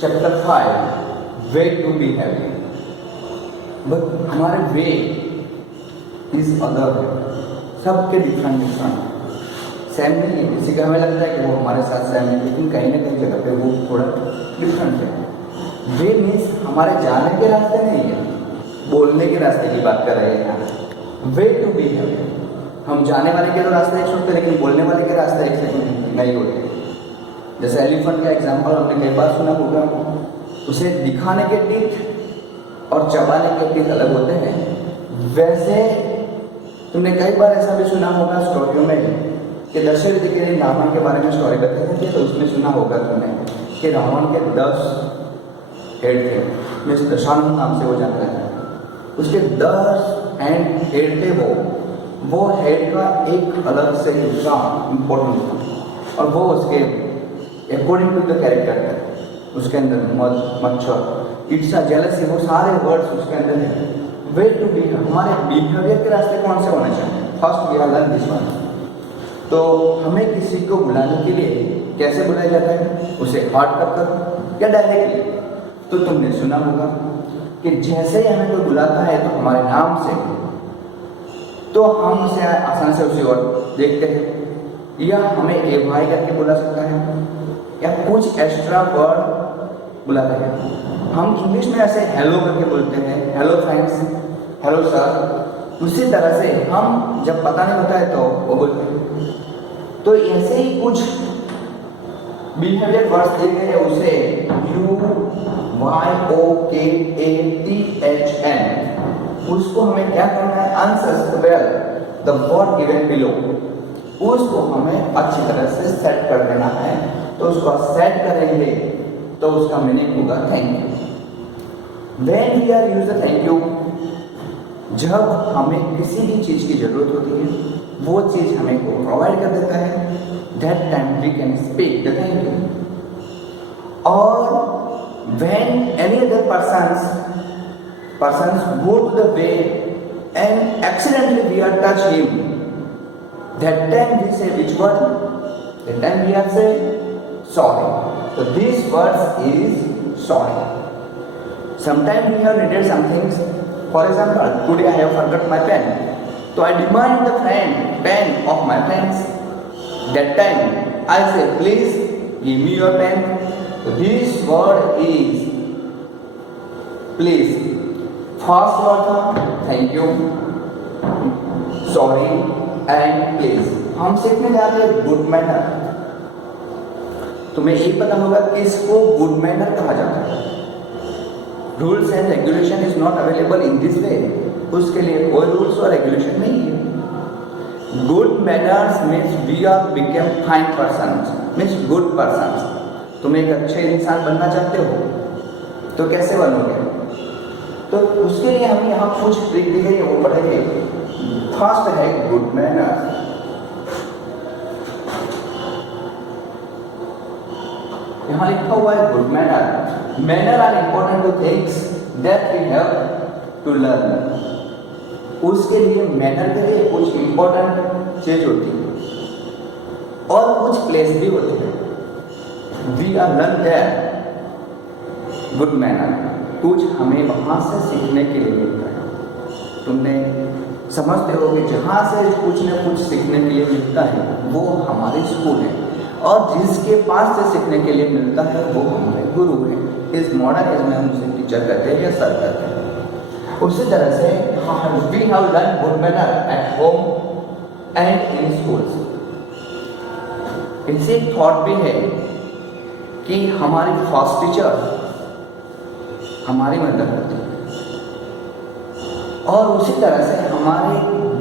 Chapter 5 way to be happy. But हमारे way is other way, सबके different same नहीं है। किसी का हमें लगता है कि वो हमारे साथ सेम है, लेकिन कहीं ना कहीं जगह पे वो थोड़ा डिफरेंट है। वे मीन्स हमारे जाने के रास्ते नहीं है, बोलने के रास्ते की बात कर रहे हैं यहाँ। वे टू बी हैप्पी, हम जाने वाले के तो रास्ते एक होते हैं, लेकिन बोलने वाले के रास्ते एक नहीं होते। जैसे एलिफेंट का एग्जाम्पल हमने कई बार सुना होगा, उसे दिखाने के टीथ और चबाने के टीथ अलग होते हैं। वैसे तुमने कई बार ऐसा भी सुना होगा स्टोरियों में कि दशरथ जी के रावण के बारे में स्टोरी बताई थी, तो उसमें सुना होगा तुमने कि रावण के 10 हेड थे, मीन्स दशानन नाम से वो जाना जाता है। उसके 10 हेड थे, वो हेड का एक अलग से हिस्सा इम्पोर्टेंट था, और वो उसके अकॉर्डिंग टू द कैरेक्टर है। उसके अंदर मध, मच्छर, ईर्ष्या, जेलसी, वो सारे वर्ड्स उसके अंदर हैं। वे टू बी, हमारे बिहेवियर के रास्ते कौन से होने चाहिए? First we are learn this one. तो हमें किसी को बुलाने के लिए कैसे बुलाया जाता है? उसे हार्ट कर या डायरेक्टली? तो तुमने सुना होगा कि जैसे ही हमें कोई बुलाता है तो हमारे नाम से, तो हम उसे आसानी से उसे और देखते हैं, या हमें ए भाई करके बुला सकता है, या कुछ एक्स्ट्रा वर्ड बुलाता है। हम इंग्लिश में ऐसे हेलो करके बोलते हैं, हेलो फ्रेंड्स, हेलो सर। उसी तरह से हम जब पता नहीं होता है तो वो बोलते हैं। तो ऐसे ही कुछ बिहेवियर वर्ड्स दिए गए हैं, उसे UYOKATHN, उसको हमें क्या करना है? Answer well the word given below, उसको हमें अच्छी तरह से सेट कर देना है। तो उसको सेट करेंगे तो उसका मीनिंग होगा thank you. When we are use thank you, जब हमें किसी भी चीज की जरूरत होती है, वो चीज हमें को प्रोवाइड कर देता है, that time we can speak the thank you. और when any other persons go to the way and accidentally we are touch him, that time we say which word? That time we are say sorry. So these words is sorry. Sometimes we have needed some things. For example, today I have forgot my pen, so I demand the pen of my friends. That time I say please give me your pen. So this word is please. First word था thank you, sorry and please। हम सीखने जा रहे हैं good manner. तुम्हें यही पता होगा कि इसको गुड मैनर कहा जाता है। Rules and regulation is not available in this way, उसके लिए कोई रूल्स और रेगुलेशन नहीं है। Good manners means we are become fine persons, means good persons. तुम एक अच्छे इंसान बनना चाहते हो तो कैसे बनोगे? तो उसके लिए हम यहाँ कुछ ट्रिक दी गई है, वो पढ़ेंगे। फर्स्ट है गुड मैनर। यहाँ लिखा हुआ है good manner. Manner are important two things that we have to learn. उसके लिए मैनर के लिए कुछ इम्पोर्टेंट चीज होती है और कुछ प्लेस भी होते हैं। We are learn that good manner, कुछ हमें वहां से सीखने के लिए मिलता है। तुमने समझते हो कि जहां से कुछ न कुछ सीखने के लिए मिलता है वो हमारे स्कूल है, और जिसके पास से सीखने के लिए मिलता है वो हमारे गुरु है। इस मॉडर्न एज में हम उसे टीचर कहते हैं या सर कहते हैं। उसी तरह से we have learn good manner at home and in schools. इनसे एक थॉट भी है कि हमारी फर्स्ट टीचर हमारी मदद होती है, और उसी तरह से हमारे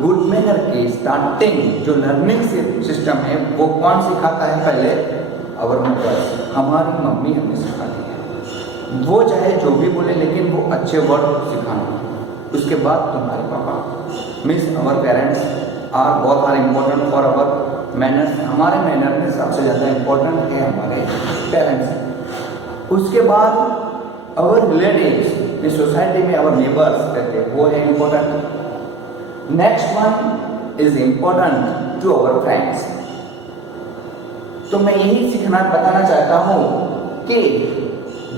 गुड मैनर की स्टार्टिंग जो लर्निंग सिस्टम है वो कौन सिखाता है? पहले अवर मदर्स, हमारी मम्मी हमें सिखाती है। वो चाहे जो भी बोले लेकिन वो अच्छे वर्ड सिखाना। उसके बाद तुम्हारे पापा, means our parents are both are important for our manners. हमारे मैनर में सबसे ज़्यादा इम्पोर्टेंट है हमारे पेरेंट्स। उसके बाद अवर रिलेटिव्स, इस सोसाइटी में अवर नेबर्स कहते हैं, वो है important. Next one is important to our friends. तो मैं यही सीखना बताना चाहता हूँ कि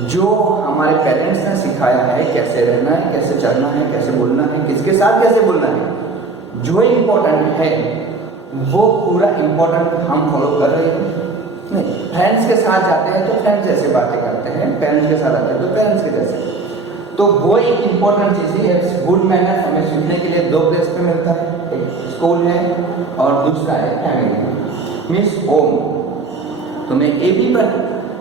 जो हमारे पेरेंट्स ने सिखाया है कैसे रहना है, कैसे चलना है, कैसे बोलना है, किसके साथ कैसे बोलना है, जो इम्पोर्टेंट है वो पूरा इम्पोर्टेंट हम फॉलो कर रहे हैं। नहीं, फ्रेंड्स के साथ जाते हैं तो फ्रेंड्स जैसे बातें करते हैं, पेरेंट्स के साथ आते हैं तो पेरेंट्स के जैसे। तो वो एक इम्पोर्टेंट चीज़ है। गुड मैनर्स हमें सीखने के लिए दो प्लेस पे मिलता है, एक स्कूल है और दूसरा है फैमिली मीन्स होम। तुम्हें ये भी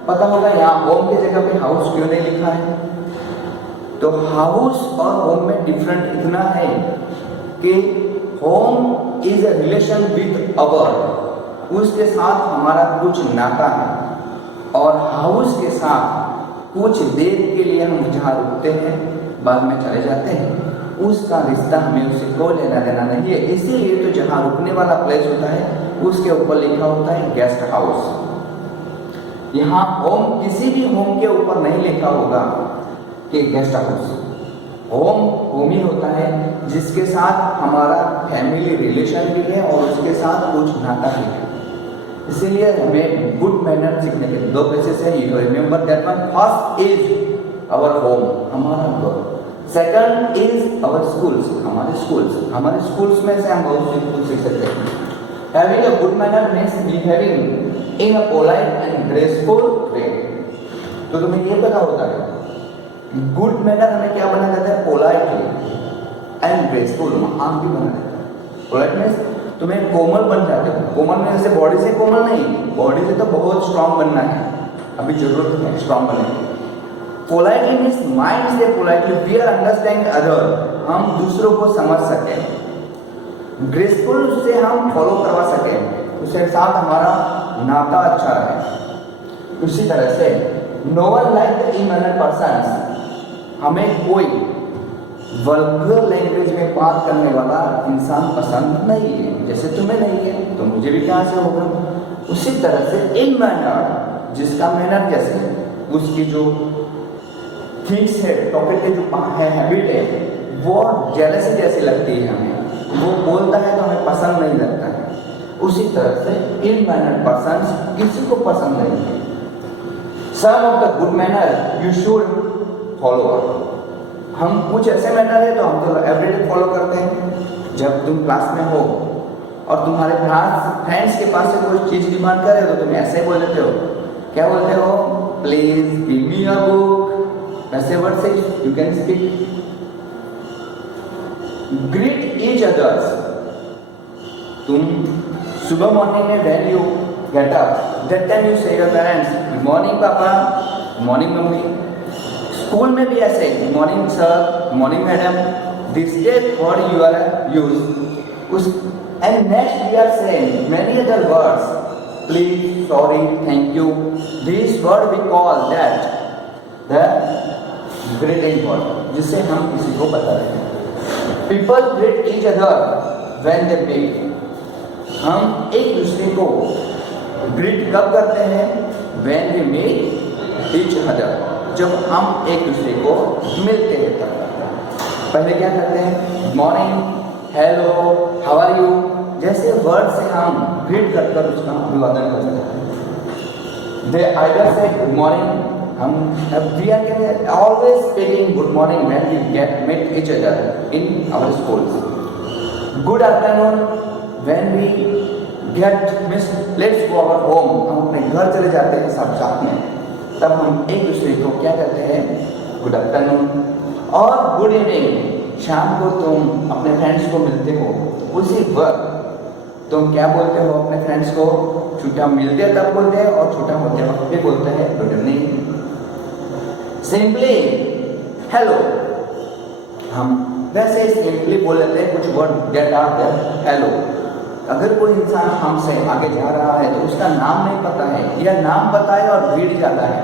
पता होगा यहाँ होम की जगह पे हाउस क्यों नहीं लिखा है। तो हाउस और होम में डिफरेंट इतना है कि home is a relation with our, उसके साथ हमारा कुछ नाता है, और हाउस के साथ कुछ देर के लिए हम जहाँ रुकते हैं बाद में चले जाते हैं, उसका रिश्ता हमें उससे कोई लेना देना नहीं है। इसीलिए तो जहाँ रुकने वाला प्लेस होता है उसके ऊपर लिखा होता है गेस्ट हाउस। यहाँ होम, किसी भी होम के ऊपर नहीं लिखा होगा कि गेस्ट हाउस। होम होम ही होता है जिसके साथ हमारा फैमिली रिलेशन भी है और उसके साथ कुछ नाता भी है। इसीलिए हमें गुड मैनर सीखने के दो प्लेसेस है। You remember that one. First is our home, हमारा घर। सेकंड इज आवर स्कूल्स, हमारे स्कूल्स में से हम बहुत सी कुछ सीख सकते हैं। Having a good manner means behaving in a polite and graceful way. तो तुम्हें ये पता होता है गुड मैनर हमें क्या बना देता है, पोलाइटली एंड ग्रेसफुल, आम भी बना देता है। पोलाइट मीन्स तुम्हें कोमल बन जाते हो। कोमल में जैसे बॉडी से कोमल नहीं, बॉडी से तो बहुत स्ट्रांग बनना है, अभी जरूरत है स्ट्रांग बनने की। पोलाइटली मीन्स माइंड से politely we are understand other, हम दूसरों को समझ सकें। ग्रेसफुल से हम फॉलो करवा सकें, उसके साथ हमारा नाता अच्छा रहे। उसी तरह से no one like the ill mannered persons, हमें कोई वल्गर लैंग्वेज में बात करने वाला इंसान पसंद नहीं है। जैसे तुम्हें नहीं है तो मुझे भी कहाँ से होगा। उसी तरह से इन मैनर, जिसका मैनर जैसे उसकी जो थिंग्स है, टॉपिक के जो है, हैबिट है, वो जेलसी जैसी लगती है हमें। वो बोलता है तो हमें पसंद नहीं लगता है। उसी तरह से इन मैनर पर्सन्स किसी को पसंद नहीं है। Some of the good manner you should follow. हम कुछ ऐसे मैनर है तो हम तो एवरीडे फॉलो करते हैं। जब तुम क्लास में हो और तुम्हारे फ्रेंड्स के पास से कोई चीज डिमांड करे तो तुम ऐसे बोल देते हो, क्या बोलते हो, please give me a book, ऐसे वर्ड से you can speak. Greet each others, तुम सुबह मॉर्निंग में when you get up that time you say your parents good morning papa, good morning mummy. School में भी ऐसे good morning sir, good morning madam, this is word you are use. And next we are saying many other words, please, sorry, thank you. This word we call that the greeting word, जिससे हम किसी को बता रहे हैं। People greet each other when they meet, हम एक दूसरे को ग्रीट कब करते हैं, when we meet each other, जब हम एक दूसरे को मिलते हैं तब। पहले क्या करते हैं, good morning, hello, how are you जैसे वर्ड से हम ग्रीट कर उसका अभिवादन करते हैं। They either say good morning, हम we are always speaking good morning when we get meet each other in our schools. Good afternoon when we get miss let's go our home, हम अपने घर चले जाते हैं सब साथ में, तब हम एक दूसरे को क्या कहते हैं, गुड आफ्टरनून। और गुड इवनिंग, शाम को तुम अपने फ्रेंड्स को मिलते हो, उसी वक्त तुम क्या बोलते हो अपने फ्रेंड्स को, छुट्टियां मिलते हैं तब बोलते हैं और छुट्टियां होते वक्त भी बोलते हैं गुड इवनिंग। सिंपली हेलो, हम वैसे सिंपली बोल लेते हैं कुछ word get out there hello. अगर कोई इंसान हमसे आगे जा रहा है तो उसका नाम नहीं पता है या नाम पता है और भीड़ जाता है,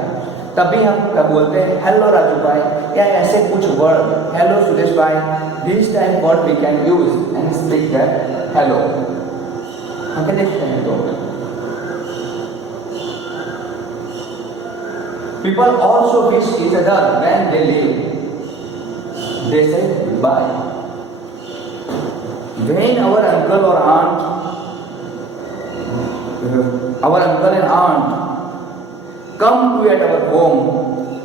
तभी हम क्या बोलते हैं, हेलो राजू भाई, या ऐसे कुछ वर्ड, हेलो सुरेश भाई, this type word we can use and speak that hello. आगे देखते हैं तो people also wish each other when they leave, they say goodbye. When our uncle and aunt come to at our home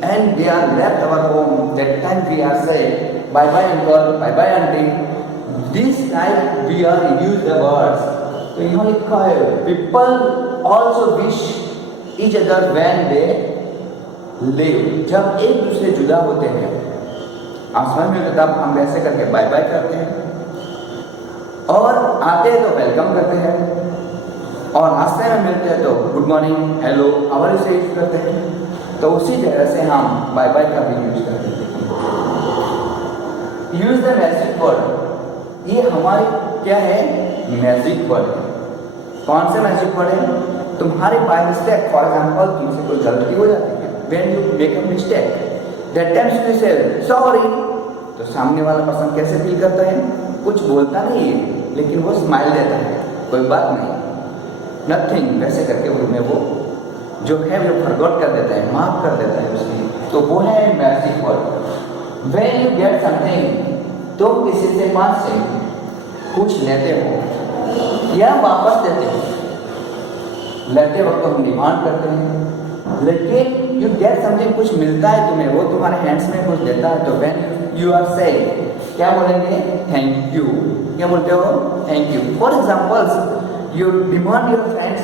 and they are left our home, that time we are say bye bye uncle, bye bye auntie. This time we are use the words. तो यहाँ लिखा है people also wish each other when they live. जब एक दूसरे जुदा होते हैं आसमान में, तब हम वैसे करके बाय बाय करते हैं, और आते हैं तो वेलकम करते हैं, और रास्ते में मिलते हैं तो good morning, hello, how are you से यूज करते हैं। तो उसी तरह से हम बाय बाय का भी यूज करते हैं। यूज द मैजिक वर्ड, ये हमारी क्या है, मैजिक वर्ड है। कौन से मैजिक वर्ड है? तुम्हारे बाय मिस्टेक, फॉर एग्जाम्पल तुमसे कोई गलती हो जाती है, when you make a mistake, that times you से सॉरी, तो सामने वाला पर्सन कैसे फील करता है? कुछ बोलता नहीं है लेकिन वो स्माइल देता है, कोई बात नहीं, नथिंग, वैसे करके उनमें वो जो है वो फॉरगॉट कर देता है, माफ कर देता है उसकी। तो वो है magic word. When you get something, तुम किसी से पास से कुछ लेते हो या वापस देते हो, लेते वक्त हम डिमांड करते हैं, लेकिन यू गेट समथिंग, कुछ मिलता है तुम्हें, वो तुम्हारे हैंड्स में कुछ देता है, तो व्हेन यू आर से क्या बोलेंगे? Thank you. क्या बोलते हो? Thank you. For examples you demand your friends,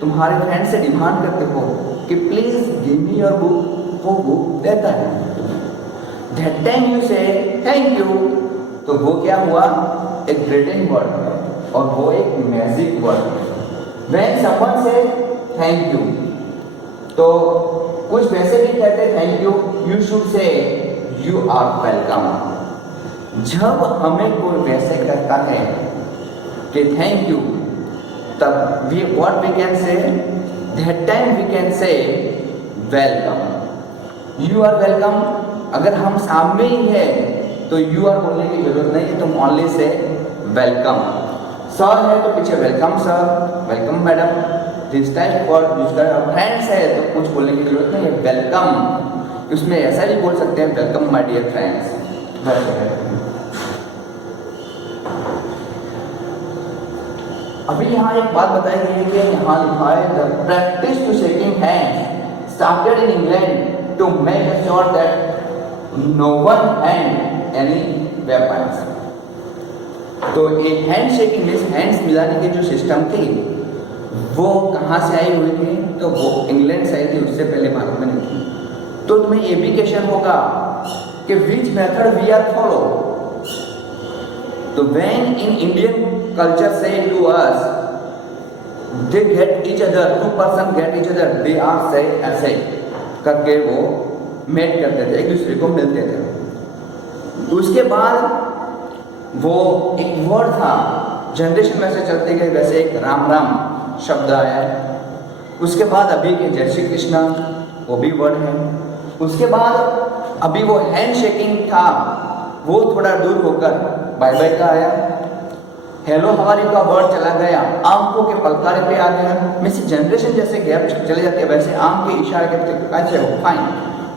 तुम्हारे फ्रेंड से डिमांड करते हो कि please give me your book, वो बुक देता है, दैट टाइम यू से थैंक यू। तो वो क्या हुआ? एक ग्रीटिंग वर्ड है, और वो एक मैजिक वर्ड है। When someone say thank you, तो कुछ वैसे भी कहते हैं thank you, you should say you are welcome. जब हमें कोई वैसे कहता है कि थैंक यू, तब we what we can say, that time we can say welcome, you are welcome. अगर हम सामने ही है तो यू आर बोलने की जरूरत नहीं है, तुम ओनली से वेलकम। सर है तो पीछे welcome sir, welcome madam, this type और फ्रेंड्स है तो कुछ बोलने की जरूरत नहीं है, वेलकम। उसमें ऐसा भी बोल सकते हैं वेलकम माय डियर फ्रेंड्स। अभी यहाँ एक बात बताई गई है कि यहाँ लिखा है the practice to shaking hands started in England to make sure that no one hand any weapons. तो ये हैंड शेकिंग मीन्स हैंड्स मिलाने की जो सिस्टम थी वो कहाँ से आई हुई थी? तो वो इंग्लैंड से आई थी, उससे पहले भारत में नहीं थी। तो तुम्हें ये भी क्वेश्चन होगा कि which method we are follow. तो when in Indian culture say to us, they get each other, two person get each other, they are say ऐसे करके वो मेट करते थे, एक दूसरे को मिलते थे। उसके बाद वो एक वर्ड था, जनरेशन में से चलते गए वैसे एक राम राम शब्द आया। उसके बाद अभी के जय श्री कृष्णा वो भी वर्ड है। उसके बाद अभी वो हैंड शेकिंग था वो थोड़ा दूर होकर बाय बाय का आया। हेलो हमारी का वर्ड चला गया, आंखों के पलकारे पे आ गया। मिस जनरेशन जैसे गैप चले जाते हैं वैसे आंख के इशारे के कैसे हो फाइन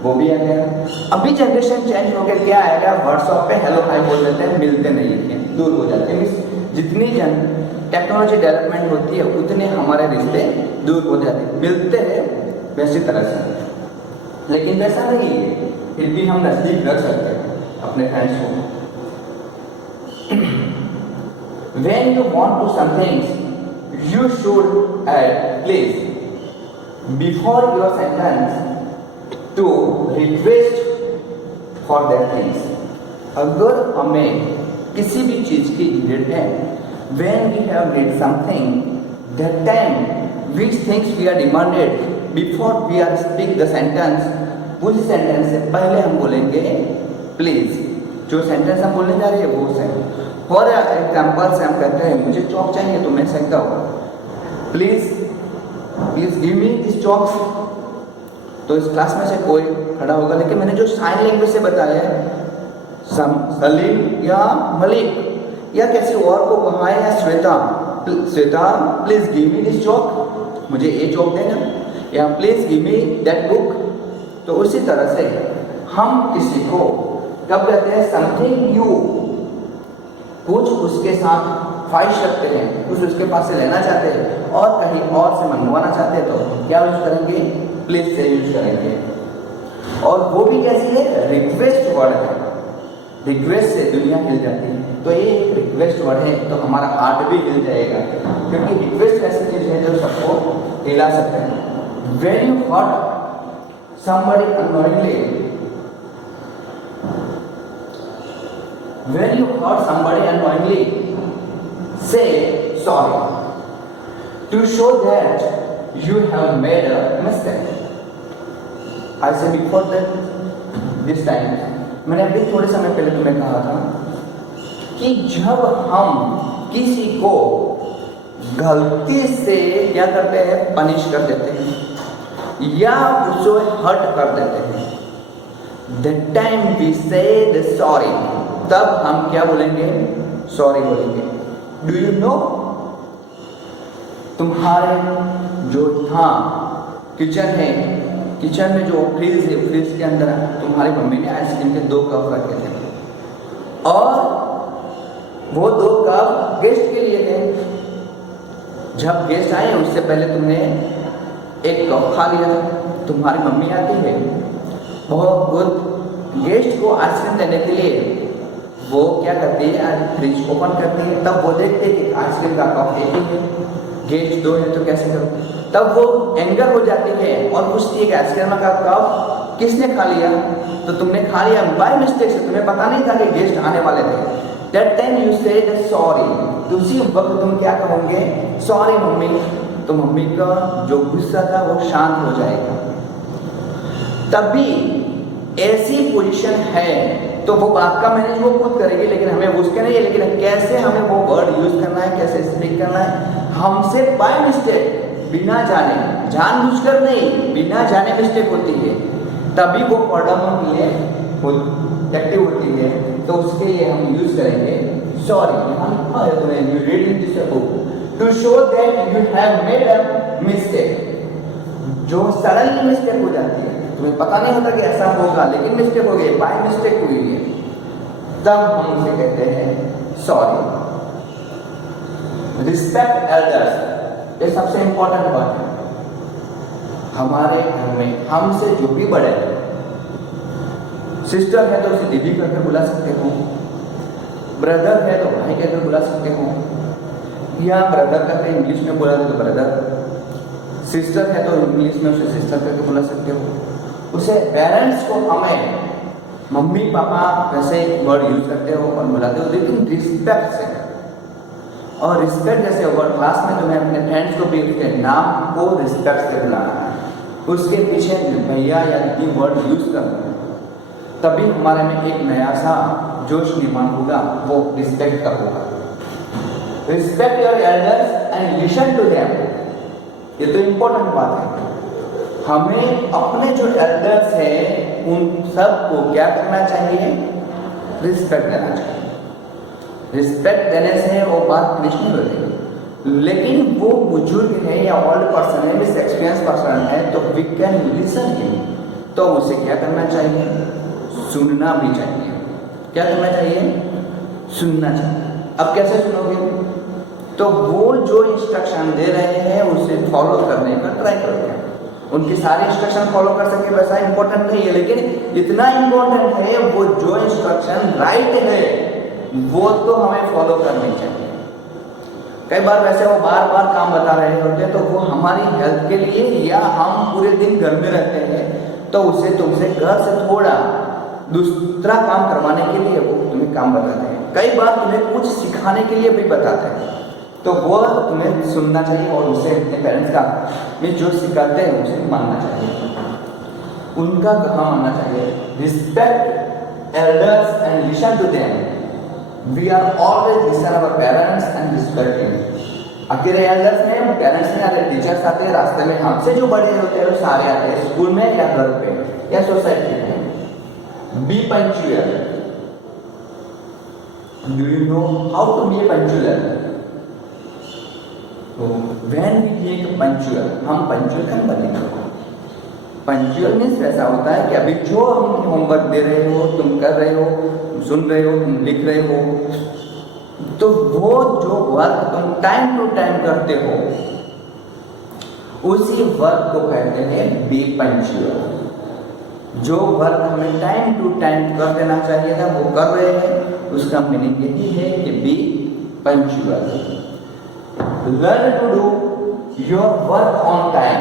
वो भी आ गया। अभी जनरेशन चेंज हो गया, क्या आएगा? व्हाट्सएप पे हेलो हाय बोल देते हैं, मिलते नहीं है, दूर हो जाते हैं। मिस जितनी टेक्नोलॉजी डेवलपमेंट होती है उतने हमारे रिश्ते दूर हो जाते हैं, मिलते हैं वैसी तरह से, लेकिन वैसा नहीं है, फिर भी हम नजदीक रख सकते हैं अपने फ्रेंड्स को। When you want to some things, you should add please before your sentence to request for that things. अगर हमें किसी भी चीज की नीड है, when we have need something, that time which things we are demanded, before we are speak the sentence, उस sentence से पहले हम बोलेंगे प्लीज। जो सेंटेंस हम बोलने जा रहे हैं वो सेंटेंस। फॉर एग्जाम्पल से हम कहते हैं मुझे चॉक चाहिए, तो मैं कहता हूँ please give me this chalks. तो इस क्लास में से कोई खड़ा होगा, लेकिन मैंने जो साइन लैंग्वेज से बताया है सलीम या मलिक या किसी और को कहा है, या Shweta please give me this chalk, मुझे ये चॉक देना, या please give me that book. तो उसी तरह से हम किसी को कब कहते हैं समथिंग यू, कुछ उसके साथ ख्वाहिश रखते हैं, कुछ उसके पास से लेना चाहते हैं और कहीं और से मंगवाना चाहते हैं, तो क्या यूज करेंगे? प्लीज से यूज करेंगे। और वो भी कैसी है, रिक्वेस्ट वर्ड है। रिक्वेस्ट से दुनिया हिल जाती है, तो ये एक रिक्वेस्ट वर्ड है, तो हमारा हार्ट भी हिल जाएगा, क्योंकि रिक्वेस्ट ऐसी चीज है जो सबको हिला सकते हैं। When you hurt somebody unknowingly, when you hurt somebody unknowingly, say sorry to show that you have made a mistake. I said before that this time, मैंने अभी थोड़े समय पहले तुम्हें कहा था कि जब हम किसी को गलती से क्या करते हैं, पनिश कर देते हैं या उसको हर्ट कर देते हैं, द टाइम वी से सॉरी, तब हम क्या बोलेंगे, सॉरी बोलेंगे। डू यू नो, तुम्हारे जो था किचन है, किचन में जो फ्रिज है, फ्रिज के अंदर तुम्हारी मम्मी ने आइसक्रीम के 2 कप रखे थे और वो 2 कप गेस्ट के लिए थे। जब गेस्ट आए उससे पहले तुमने 1 कप खा लिया। तुम्हारी मम्मी आती है, वो गेस्ट को आइसक्रीम देने के लिए वो क्या करती है, फ्रिज ओपन करती है, तब वो देखते हैं कि आइसक्रीम का कप एक ही है, गेस्ट 2 है, तो कैसे करो। तब वो एंगर हो जाती है और पूछती है कि आइसक्रीम का कप किसने खा लिया, तो तुमने खा लिया बाय मिस्टेक से, तुम्हें पता नहीं था कि गेस्ट आने वाले थे। दैट टाइम यू से सॉरी, तो उसी वक्त तुम क्या कहोगे, सॉरी मम्मी, तो मम्मी का जो गुस्सा था वो शांत हो जाएगा। तभी ऐसी पोजीशन है तो वो बात का मैनेज वो खुद करेगी, लेकिन हमें उसके नहीं है, लेकिन कैसे हमें वो वर्ड यूज करना है, कैसे स्पीक करना है, हमसे बाय मिस्टेक, बिना जाने, जानबूझकर नहीं, बिना जाने मिस्टेक होती है, तभी वो पढ़ने के लिए एक्टिव होती है, तो उसके लिए हम यूज करेंगे sorry. You read in this book to show that you have made a mistake, जो सडनली मिस्टेक हो जाती है, तुम्हें पता नहीं होता कि ऐसा होगा, लेकिन मिस्टेक हो गई, बाय मिस्टेक हुई है, तब हम उसे कहते हैं सॉरी। रिस्पेक्ट एल्डर्स, ये सबसे इंपॉर्टेंट बात है। हमारे घर में हमसे जो भी बड़े हैं, सिस्टर है तो उसे दीदी करके बुला सकते हो, ब्रदर है तो भाई कहकर बुला सकते हो, या ब्रदर करके इंग्लिश में बोला तो ब्रदर, सिस्टर है तो इंग्लिश में उसे सिस्टर करके बुला सकते हो। उसे पेरेंट्स को हमें मम्मी पापा वैसे वर्ड यूज करते हो और बुलाते हो, लेकिन रिस्पेक्ट से, और रिस्पेक्ट जैसे वर्ड क्लास में तुम्हें अपने फ्रेंड्स को भी उसके नाम को रिस्पेक्ट से बुलाना है, उसके पीछे भैया या दीदी वर्ड यूज करना है, तभी हमारे में एक नया सा जोश निर्माण होगा, वो रिस्पेक्ट का होगा। Respect your elders and listen to them, ये तो इंपॉर्टेंट बात है। हमें अपने जो एल्डर्स हैं उन सबको क्या करना चाहिए, रिस्पेक्ट देना चाहिए। रिस्पेक्ट देने से वो बात फिनिश नहीं हो जाएगी, लेकिन वो बुजुर्ग है या ओल्ड पर्सन है, मिस एक्सपीरियंस पर्सन है, तो वी कैन लिसन हिम, तो उसे क्या करना चाहिए, सुनना भी चाहिए। क्या करना चाहिए, सुनना चाहिए। अब कैसे सुनोगे, तो वो जो इंस्ट्रक्शन दे रहे हैं उसे फॉलो करने का ट्राई करोगे। उनकी सारी इंस्ट्रक्शन फॉलो कर सके वैसा इंपॉर्टेंट नहीं है, लेकिन इतना इंपॉर्टेंट है वो जो इंस्ट्रक्शन राइट है वो तो हमें फॉलो करनी चाहिए। कई बार वैसे वो बार बार काम बता रहे होते हैं, तो वो हमारी हेल्थ के लिए, या हम पूरे दिन घर में रहते हैं तो उसे तुमसे घर से थोड़ा दूसरा काम करवाने के लिए वो तुम्हें काम बताते हैं। कई बार तुम्हें कुछ सिखाने के लिए भी बताते हैं, तो वो तुम्हें सुनना चाहिए और उसे अपने पेरेंट्स का में जो सिखाते हैं उसे मानना चाहिए, उनका कहा मानना चाहिए। Respect elders and listen to them, we are always listen our parents and respect him. अकेले एल्डर्स ने, पेरेंट्स ने, अरे टीचर्स आते हैं, रास्ते में हमसे जो बड़े होते हैं वो सारे आते हैं, स्कूल में या घर पे या सोसाइटी में। Be punctual, do you know how to be punctual? तो व्हेन वी मेक पंक्चुअल, हम पंक्चुअल कब बनेंगे? पंक्चुअल मीन्स ऐसा होता है कि अभी जो हम होमवर्क दे रहे हो, तुम कर रहे हो, सुन रहे हो, तुम लिख रहे हो, तो वो जो वर्क तुम टाइम टू टाइम करते हो उसी वर्क को कहते हैं बी पंक्चुअल। जो वर्क हमें टाइम टू टाइम कर देना चाहिए था वो कर रहे हैं, उसका मीनिंग यही है कि be punctual. Learn to do your work on time.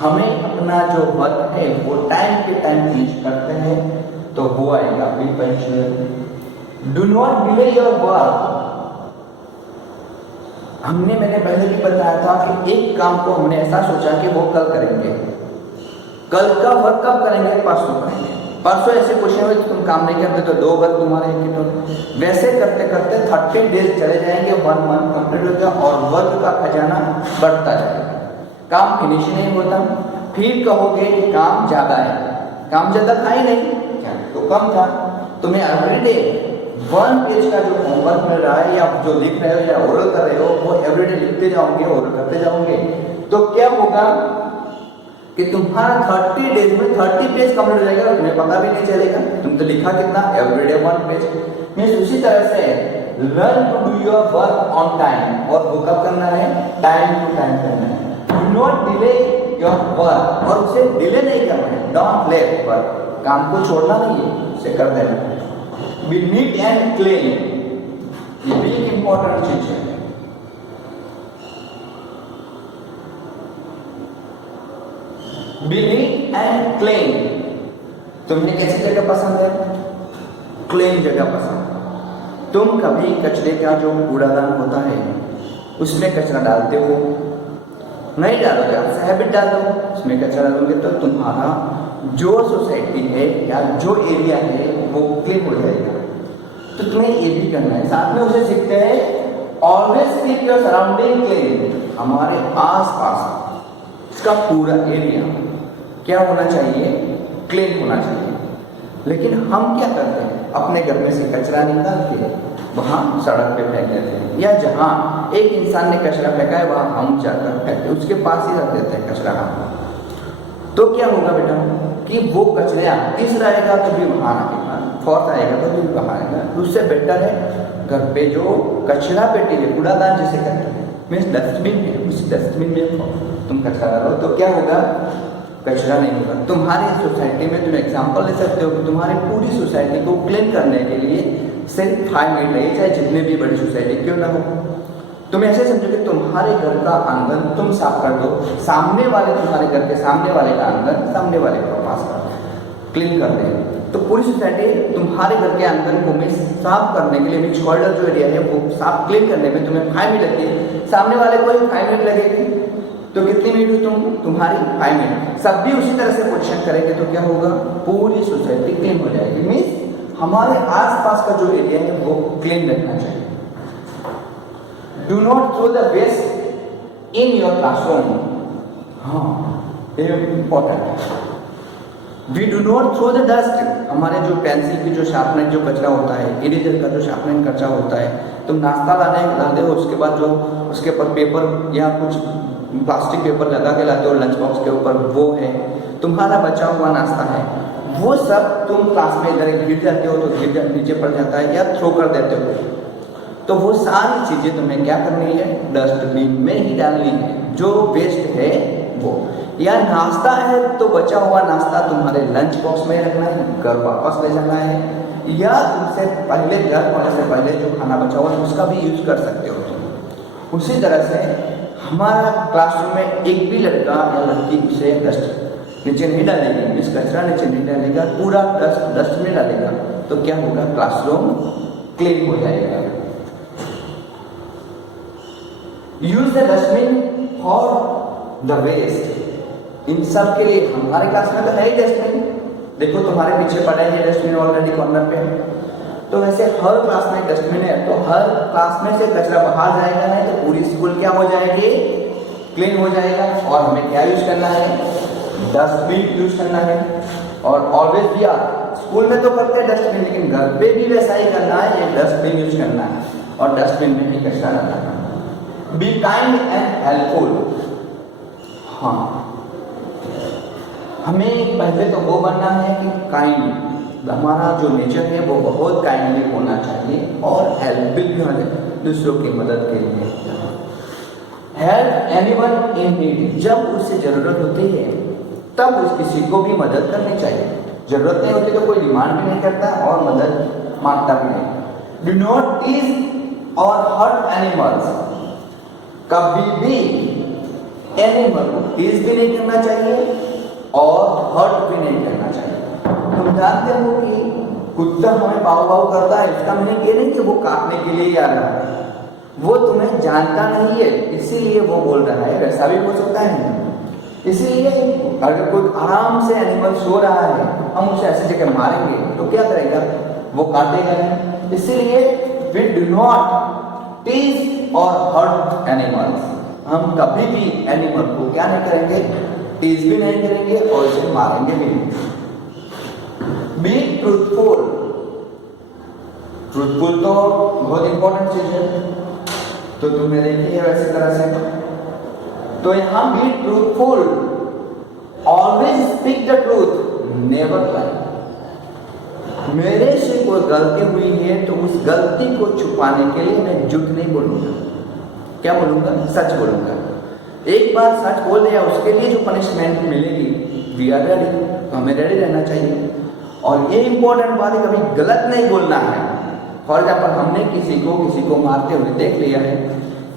हमें अपना जो वर्क है वो टाइम के टाइम फिनिश करते हैं तो वो आएगा B punctual. Do not delay your work. मैंने पहले भी बताया था कि एक काम को हमने ऐसा सोचा कि वो कल करेंगे, कल का वर्क कब करेंगे, परसों करेंगे। परसों ऐसे क्वेश्चन हुए तुम काम नहीं करते तो 2 वर्क तुम्हारे एक। वैसे करते करते 30 डेज चले जाएंगे, 1 मंथ कंप्लीट हो गया और वर्क का खजाना बढ़ता जाएगा, काम फिनिश नहीं होता। फिर कहोगे कि काम ज्यादा है, काम ज्यादा था ही नहीं क्या, तो कम था। तुम्हें एवरीडे 1 पेज का जो होमवर्क मिल रहा है या जो लिख रहे हो या ओरल कर रहे हो वो एवरीडे लिखते जाओगे, ओरल करते जाओगे, तो क्या होगा कि तुम्हारा 30 डेज में 30 पेज कंप्लीट हो जाएगा और तुम्हें पता भी नहीं चलेगा तुम तो लिखा कितना, एवरीडे 1 पेज। मींस उसी तरह से learn to do your work on time, और वो कब करना है, टाइम टू टाइम करना है। Do not delay your work, और उसे डिले नहीं करना है, डोंट लेट वर्क, काम को छोड़ना नहीं है, उसे कर देना है। बी नीट एंड क्लीन, ये भी एक इंपॉर्टेंट चीज है। Be neat and clean. तुम्हें कैसी जगह पसंद है, क्लीन जगह पसंद। तुम कभी कचरे का जो कूड़ादान होता है उसमें कचरा डालते हो, नहीं डालोगे, आप हैबिट डालो, उसमें कचरा डालोगे तो तुम्हारा जो सोसाइटी है या जो एरिया है वो क्लीन हो जाएगा। तो तुम्हें ये भी करना है। साथ में उसे सीखते हैं always keep your surrounding clean. हमारे आस पास इसका पूरा एरिया क्या होना चाहिए, क्लीन होना चाहिए। लेकिन हम क्या करते हैं, अपने घर में से कचरा निकाल के वहाँ सड़क पे फेंक देते हैं, या जहाँ एक इंसान ने कचरा फेंका है वहाँ हम जाकर फेंकते, उसके पास ही रख देते हैं कचरा हम। तो क्या होगा बेटा कि वो कचरा तीसरा आएगा तो भी वहाँ आएगा, फोर्थ आएगा तो भी वहाँ आएगा। उससे बेटर है घर पे जो कचरा पेटी है, कूड़ादान जिसे कहते हैं, मीन्स डस्टबिन है, उस डस्टबिन में तुम कचरा डालो तो क्या होगा, कचरा नहीं होगा। तुम्हारी सोसाइटी में तुम एग्जांपल ले सकते हो कि तुम्हारी पूरी सोसाइटी को क्लीन करने के लिए सिर्फ 5 मिनट लगे, चाहे जितने भी बड़ी सोसाइटी क्यों ना हो। तुम ऐसे समझो कि तुम्हारे घर का आंगन तुम साफ कर दो, सामने वाले तुम्हारे घर के सामने वाले का आंगन सामने वाले का पास कर क्लीन कर दे, तो पूरी सोसाइटी तुम्हारे घर के आंगन को में साफ करने के लिए, मिक्स होल्डर जो एरिया है वो साफ क्लीन करने में तुम्हें 5 मिनट लगती है, सामने वाले को 5 मिनट लगेगी, तो कितनी मिनट हुई तुम्हारी 5 मिनट। सब भी उसी तरह से पोजीशन करेंगे तो क्या होगा, पूरी सोसाइटी क्लीन हो जाएगी। मीन्स हमारे आसपास का जो एरिया है वो क्लीन रखना चाहिए। Do not throw the waste in your classroom. हाँ, ये important. We do not throw the dust. हमारे जो पेंसिल की जो शार्पनर जो कचरा होता है, इरेजर का जो शार्पनर कचरा होता है, तुम नाश्ता लाते हो, उसके बाद जो उसके ऊपर पेपर या कुछ प्लास्टिक पेपर लगा के लाते हो लंच बॉक्स के ऊपर, वो है तुम्हारा बचा हुआ नाश्ता है, वो सब तुम क्लास में इधर गिर जाते हो तो नीचे पड़ जाता है या थ्रो कर देते हो, तो वो सारी चीजें तुम्हें क्या करनी है, डस्टबिन में ही डालनी है, जो वेस्ट है वो। या नाश्ता है तो बचा हुआ नाश्ता तुम्हारे लंच बॉक्स में रखना है, घर वापस ले जाना है, या तुमसे पहले घर पहुंचने से पहले जो खाना बचा हुआ है उसका भी यूज कर सकते हो तुम। उसी तरह से हमारा क्लासरूम में एक भी लड़का या लड़की उसे डस्ट नीचे नहीं डालेगी, इस कचरा नीचे नहीं डालेगा, पूरा डस्ट में डालेगा, तो क्या होगा, क्लासरूम क्लीन हो जाएगा। Use the dustbin for the waste. इन सब के लिए हमारे क्लास में तो है ही डस्टबिन, देखो तुम्हारे पीछे पड़े हैं डस्टबिन ऑलरेडी कॉर्नर पे, तो वैसे हर क्लास में डस्टबिन है, तो हर क्लास में से कचरा बाहर जाएगा नहीं तो पूरी स्कूल क्या हो जाएगी, क्लीन हो जाएगा। और हमें क्या यूज करना है, डस्टबिन यूज करना है। और ऑलवेज भी स्कूल में तो करते हैं डस्टबिन, लेकिन घर पे भी वैसा ही करना है, ये डस्टबिन यूज करना है और डस्टबिन में ही कचरा डालना है। Be kind and helpful. हाँ, हमें पहले तो वो बनना है कि काइंड, हमारा जो नेचर है वो बहुत काइंडली होना चाहिए और हेल्पफुल भी होना चाहिए दूसरों की मदद के लिए। हेल्प एनीवन इन नीड, जब उससे जरूरत होती है तब उस किसी को भी मदद करनी चाहिए। जरूरत नहीं होती तो कोई डिमांड भी नहीं करता और मदद मांगता भी नहीं। डू नॉट टीज और हर्ट एनिमल्स, कभी भी एनिमल को टीज भी नहीं करना चाहिए और हर्ट भी नहीं करना चाहिए। तुम जानते हो कि कुत्ता हमें भाव भाव करता है, इसका मैंने ये नहीं कि वो काटने के लिए आ रहा है, वो तुम्हें जानता नहीं है इसीलिए वो बोल रहा है, वैसा भी हो सकता है। इसीलिए अगर कोई आराम से एनिमल सो रहा है, हम उसे ऐसी जगह मारेंगे तो क्या करेगा, वो काटेगा नहीं। इसीलिए वी डू नॉट टीज और हर्ट एनिमल्स, हम कभी भी एनिमल को क्या नहीं करेंगे, टीज भी नहीं करेंगे और इसे मारेंगे भी नहीं। बी ट्रूथफुल, ट्रूथफुल तो बहुत इंपॉर्टेंट चीज है, तो तुमने देखी है वैसी तरह से। तो यहां be truthful, always speak the truth, never लाई। मेरे से कोई गलती हुई है तो उस गलती को छुपाने के लिए मैं झूठ नहीं बोलूंगा। क्या बोलूंगा, सच बोलूंगा। एक बार सच बोल दिया, उसके लिए जो पनिशमेंट मिलेगी वी आर रेडी, तो हमें रेडी रहना चाहिए। और ये इंपॉर्टेंट बात है, कभी गलत नहीं बोलना है। फॉर एग्जाम्पल हमने किसी को मारते हुए देख लिया है,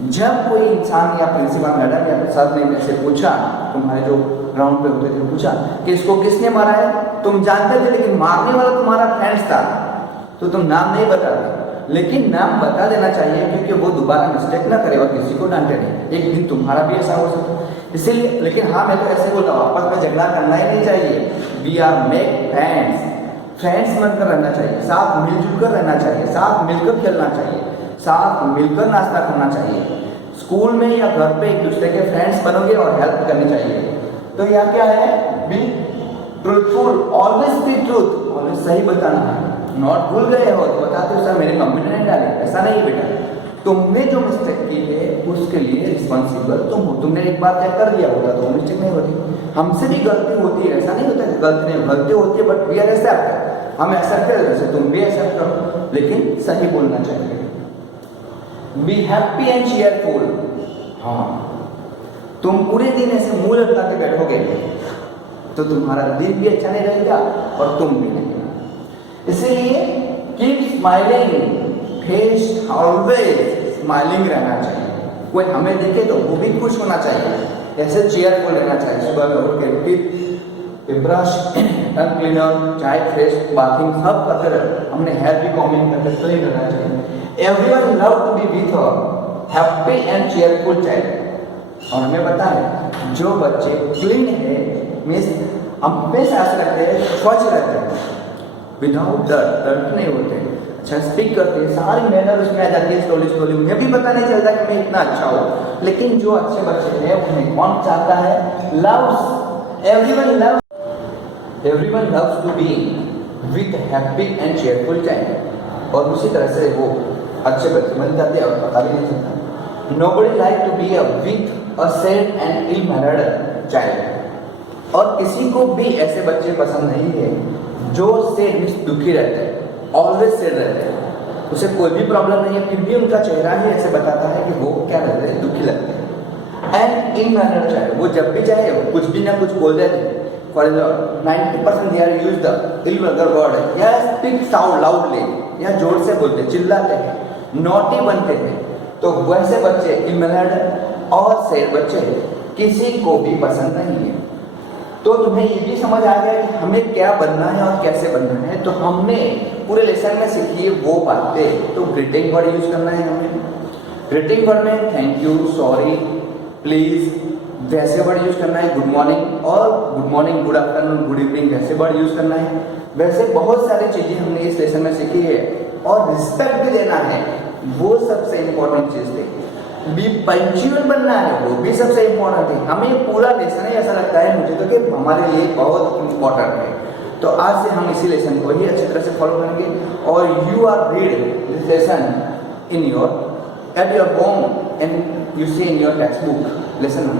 जब कोई इंसान या प्रिंसिपल मैडम या सर ने ऐसे पूछा, तुम्हारे जो ग्राउंड पे होते थे, पूछा कि इसको किसने मारा है, तुम जानते थे लेकिन मारने वाला तुम्हारा फ्रेंड्स था, तो तुम नाम नहीं बताते, लेकिन नाम बता देना चाहिए क्योंकि वो दोबारा मिस्टेक ना करे और किसी को डांटे नहीं। एक दिन तुम्हारा भी ऐसा हो सकता है, इसीलिए। लेकिन हाँ, मैं तो ऐसे बोलता हूँ, आपस में झगड़ा करना ही नहीं चाहिए। We are make friends, friends बनकर रहना चाहिए, साथ मिलजुल कर रहना चाहिए, साथ मिलकर खेलना चाहिए, साथ मिलकर नाश्ता करना चाहिए। स्कूल में या घर पे एक दूसरे के फ्रेंड्स बनोगे और हेल्प करनी चाहिए। तो यहाँ क्या है, be truthful, always speak truth, always सही बताना है। नॉट भूल गए हो तो बताते हो, सर मेरी मम्मी ने नहीं डाली, ऐसा नहीं बेटा, तुमने जो मिस्टेक की है उसके लिए रिस्पॉन्सिबल तुम हो। तुमने एक बार चेक कर दिया होता तो वो मिस्टेक नहीं होती। हमसे भी गलती होती है, ऐसा नहीं होता कि गलती नहीं, गलती होती है, बट वी आर एक्सेप्ट, हम एक्सेप्ट करें, जैसे तुम भी एक्सेप्ट करो, लेकिन सही बोलना चाहिए। बी हैप्पी एंड चीयरफुल, हाँ, तुम पूरे दिन ऐसे मुंह लटका के बैठोगे तो तुम्हारा दिल भी अच्छा नहीं रहेगा और तुम भी नहीं। इसीलिए keep smiling, face always smiling रहना चाहिए। कोई हमें देखे तो वो भी खुश होना चाहिए, ऐसे चीयरफुल रहना चाहिए। सुबह में उठ के टीथ, ब्रश, टंग क्लीनर, चाय, फ्रेश बाथिंग सब करते रहे, हमने हेयर भी कॉम्बिंग करके तो ही रहना चाहिए। Everyone love to be with a happy and cheerful child. और हमें पता है जो बच्चे क्लीन है, मीन्स हमेशा ऐसे रहते हैं, स्वच्छ रहते हैं, विदाउट डर्ट नहीं होते, अच्छा स्पीक करते हैं, सारी मैनर उसमें आ जाती है स्लोली। उन्हें भी पता नहीं चलता कि मैं इतना अच्छा हूँ, लेकिन जो अच्छे बच्चे हैं उन्हें कौन चाहता है, loves, everyone loves to be with happy and cheerful child. और उसी तरह से वो अच्छे बच्चे बन जाते हैं और पता भी नहीं चलता। Nobody like to be with a sad and ill mannered child. और किसी को भी ऐसे बच्चे पसंद नहीं है जो सैड मीन्स दुखी रहते हैं, ऑलवेज सैड रहते हैं, उसे कोई भी प्रॉब्लम नहीं है, फिर भी उनका चेहरा ही ऐसे बताता है कि वो क्या रहते हैं, दुखी लगते हैं। एंड इल मैनर्ड चाइल्ड, वो जब भी चाहे कुछ भी ना कुछ बोल देते हैं। For example 90% they are use the ill vulgar word, या स्पीक साउंड लाउडली, या जोर से बोलते, चिल्लाते हैं, नॉटी बनते हैं। तो वैसे बच्चे इल मैनर्ड और सैड बच्चे किसी को भी पसंद नहीं है। तो तुम्हें ये भी समझ आ गया कि हमें क्या बनना है और कैसे बनना है। तो हमने पूरे लेसन में सीखी है वो बातें। तो ग्रीटिंग वर्ड यूज करना है हमें। ग्रीटिंग वर्ड में थैंक यू, सॉरी, प्लीज वैसे वर्ड यूज करना है। गुड मॉर्निंग और good morning, good afternoon, good evening वैसे वर्ड यूज करना है। वैसे बहुत सारी चीजें हमने इस लेसन में सीखी है। और रिस्पेक्ट भी देना है, वो सबसे इंपॉर्टेंट चीज थी। बी पंक्चुअल बनना है, वो भी सबसे इंपॉर्टेंट है। हमें पूरा लेसन ही ऐसा लगता है मुझे तो कि हमारे लिए बहुत इंपॉर्टेंट है। तो आज से हम इसी लेसन को ही अच्छी तरह से फॉलो करेंगे। और you are read this lesson in your at your home and you see in your text book lesson 1।